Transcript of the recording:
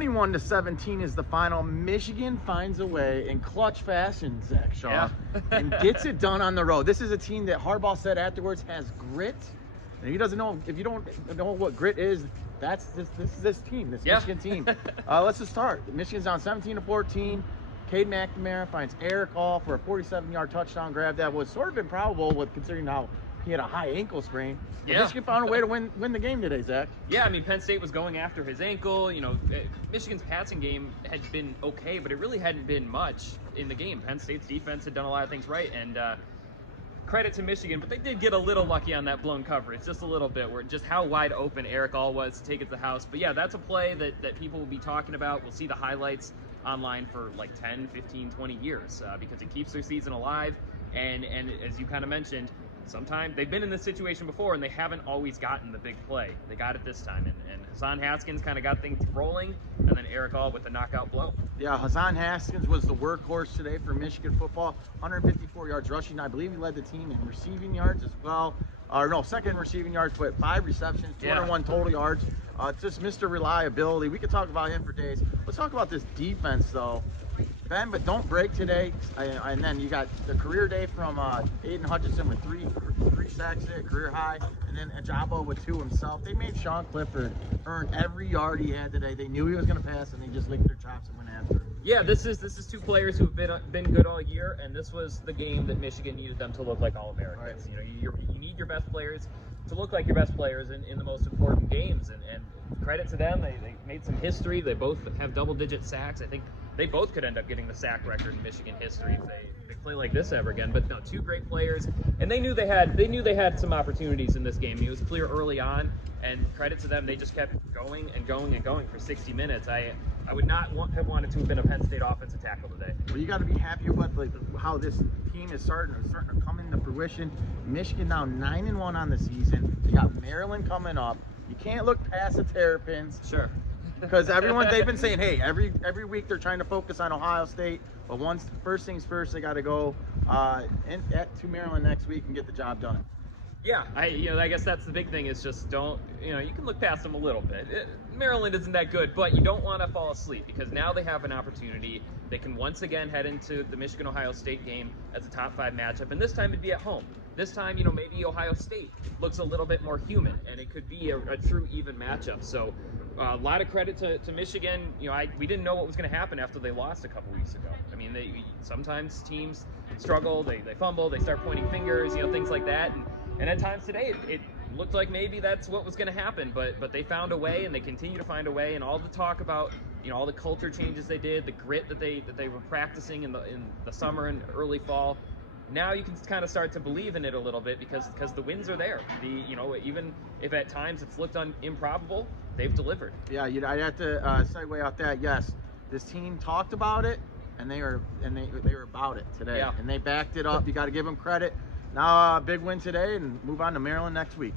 21-17 is the final. Michigan finds a way in clutch fashion, Zach Shaw, and gets it done on the road. This is a team that Harbaugh said afterwards has grit. And he doesn't know, if you don't know what grit is, this is this team, this Michigan team. Let's just start. Michigan's down 17-14. Cade McNamara finds Eric All for a 47-yard touchdown grab that was sort of improbable with considering how he had a high ankle sprain. But Michigan found a way to win the game today, Zach. Yeah, I mean, Penn State was going after his ankle. You know, Michigan's passing game had been okay, but it really hadn't been much in the game. Penn State's defense had done a lot of things right, and credit to Michigan, but they did get a little lucky on that blown coverage, just a little bit, where just how wide open Eric All was to take it to the house. But yeah, that's a play that people will be talking about. We'll see the highlights online for like 10, 15, 20 years because it keeps their season alive. And as you kind of mentioned, sometimes they've been in this situation before and they haven't always gotten the big play. They got it this time, and Hassan Haskins kind of got things rolling, and then Eric All with the knockout blow. Yeah, Hassan Haskins was the workhorse today for Michigan football. 154 yards rushing. I believe he led the team in receiving yards as well. Second receiving yards, but 5 receptions, 201 total yards. Just Mr. Reliability. We could talk about him for days. Let's talk about this defense, though. Ben, but don't break today. And then you got the career day from Aiden Hutchinson with three sacks today, career high, and then Ajabo with 2 himself. They made Sean Clifford earn every yard he had today. They knew he was going to pass, and they just licked their chops and went after him. Yeah, this is 2 players who have been good all year, and this was the game that Michigan needed them to look like All-Americans. Right. You know, you need your best players to look like your best players in the most important games, and credit to them. They made some history. They both have double-digit sacks. I think they both could end up getting the sack record in Michigan history if they play like this ever again. But no, 2 great players, and they knew they had some opportunities in this game. It was clear early on, and credit to them. They just kept going and going and going for 60 minutes. I would not have wanted to have been a Penn State offensive tackle today. Well, you got to be happy with how this team is starting to come into fruition. Michigan now 9-1 on the season. They got Maryland coming up. You can't look past the Terrapins. Sure. Because they've been saying, hey, every week they're trying to focus on Ohio State, but first things first, they got to go to Maryland next week and get the job done. Yeah, I guess that's the big thing is just you can look past them a little bit. Maryland isn't that good, but you don't want to fall asleep because now they have an opportunity. They can once again head into the Michigan-Ohio State game as a top 5 matchup, and this time it'd be at home. This time, maybe Ohio State looks a little bit more human, and it could be a true even matchup. So a lot of credit to Michigan. We didn't know what was going to happen after they lost a couple weeks ago. I mean, sometimes teams struggle, they fumble, they start pointing fingers, things like that. And at times today, it looked like maybe that's what was going to happen, but they found a way, and they continue to find a way. And all the talk about all the culture changes they did, the grit that they were practicing in the summer and early fall. Now you can kind of start to believe in it a little bit because the wins are there. Even if at times it's looked improbable, they've delivered. Yeah, I'd have to segue out that. Yes, this team talked about it, and they were about it today, yeah. And they backed it up. You got to give them credit. Now a big win today, and move on to Maryland next week.